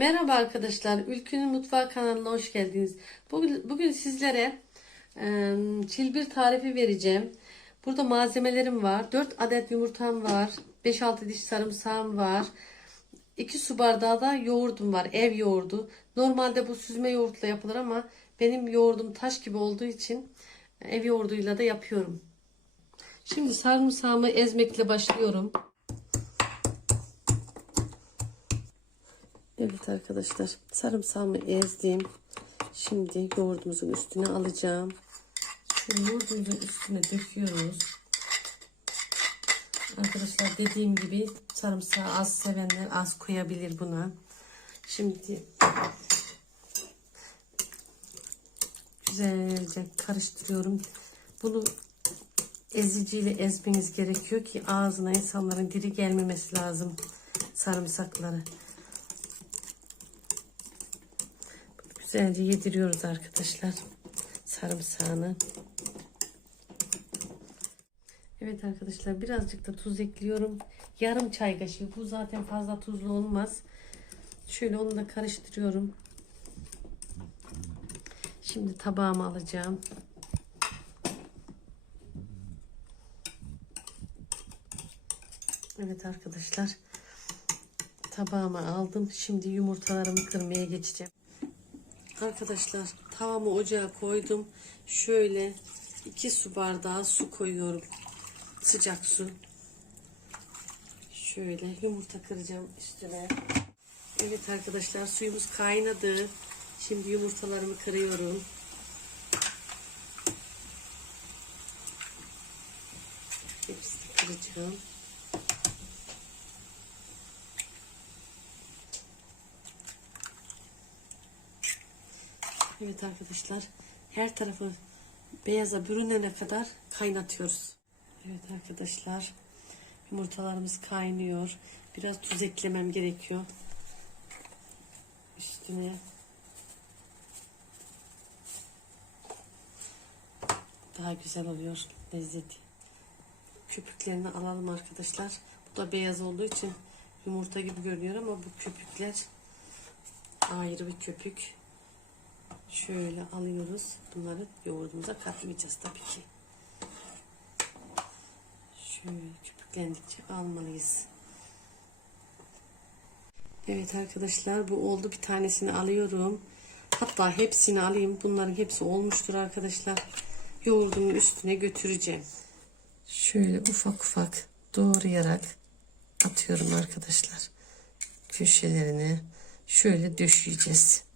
Merhaba arkadaşlar, Ülkünün Mutfağı kanalına hoş geldiniz. Bugün, bugün sizlere e, çilbir tarifi vereceğim. Burada malzemelerim var. 4 adet yumurtam var. 5-6 diş sarımsağım var. 2 su bardağı da yoğurdum var. Ev yoğurdu. Normalde bu süzme yoğurtla yapılır ama benim yoğurdum taş gibi olduğu için ev yoğurduyla da yapıyorum. Şimdi sarımsağımı ezmekle başlıyorum. Evet arkadaşlar sarımsağımı ezdim. Şimdi yoğurdumuzun üstüne alacağım. Şu yoğurdumuzun üstüne döküyoruz. Arkadaşlar dediğim gibi sarımsağı az sevenler az koyabilir buna. Şimdi güzelce karıştırıyorum. Bunu eziciyle ezmeniz gerekiyor ki ağzına insanların diri gelmemesi lazım sarımsakları. Güzelce yediriyoruz arkadaşlar sarımsağını. Evet arkadaşlar birazcık da tuz ekliyorum. Yarım çay kaşığı. Bu zaten fazla tuzlu olmaz. Şöyle onu da karıştırıyorum. Şimdi tabağıma alacağım. Evet arkadaşlar. Tabağıma aldım. Şimdi yumurtalarımı kırmaya geçeceğim. Arkadaşlar tavamı ocağa koydum. Şöyle 2 su bardağı su koyuyorum. Sıcak su. Şöyle yumurta kıracağım üstüne. Evet arkadaşlar suyumuz kaynadı. Şimdi yumurtalarımı kırıyorum. Hepsini kıracağım. Evet arkadaşlar her tarafı beyaza bürünene kadar kaynatıyoruz. Evet arkadaşlar yumurtalarımız kaynıyor. Biraz tuz eklemem gerekiyor. Üstüne daha güzel oluyor lezzeti. Köpüklerini alalım arkadaşlar. Bu da beyaz olduğu için yumurta gibi görünüyor ama bu köpükler ayrı bir köpük. Şöyle alıyoruz. Bunları yoğurdumuza katmayacağız tabii ki. Şöyle köpüklendikçe almalıyız. Evet arkadaşlar bu oldu. Bir tanesini alıyorum. Hatta hepsini alayım. Bunların hepsi olmuştur arkadaşlar. Yoğurdumun üstüne götüreceğim. Şöyle ufak ufak doğrayarak atıyorum arkadaşlar. Köşelerine şöyle döşeyeceğiz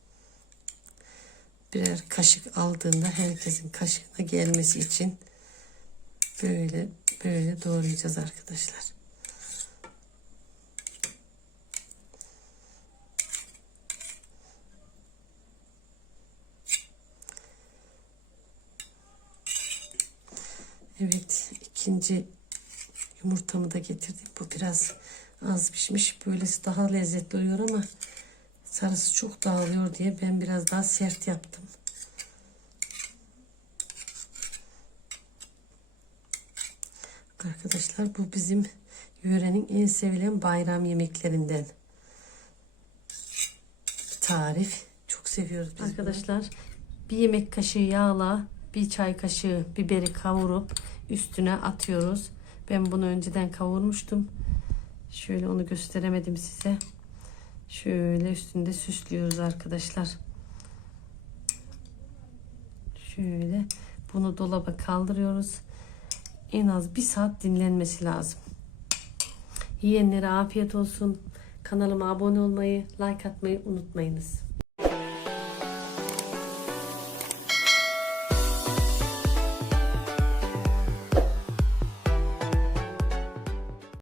birer kaşık aldığında herkesin kaşığına gelmesi için böyle böyle doğrayacağız arkadaşlar. Evet ikinci yumurtamı da getirdim. Bu biraz az pişmiş. Böylesi daha lezzetli oluyor ama sarısı çok dağılıyor diye ben biraz daha sert yaptım. Arkadaşlar bu bizim yörenin en sevilen bayram yemeklerinden. Bir tarif. Çok seviyoruz biz Arkadaşlar bunu. bir yemek kaşığı yağla bir çay kaşığı biberi kavurup üstüne atıyoruz. Ben bunu önceden kavurmuştum. Şöyle onu gösteremedim size. Şöyle üstünde süslüyoruz arkadaşlar. Şöyle bunu dolaba kaldırıyoruz. En az bir saat dinlenmesi lazım. Yiyenlere afiyet olsun. Kanalıma abone olmayı, like atmayı unutmayınız.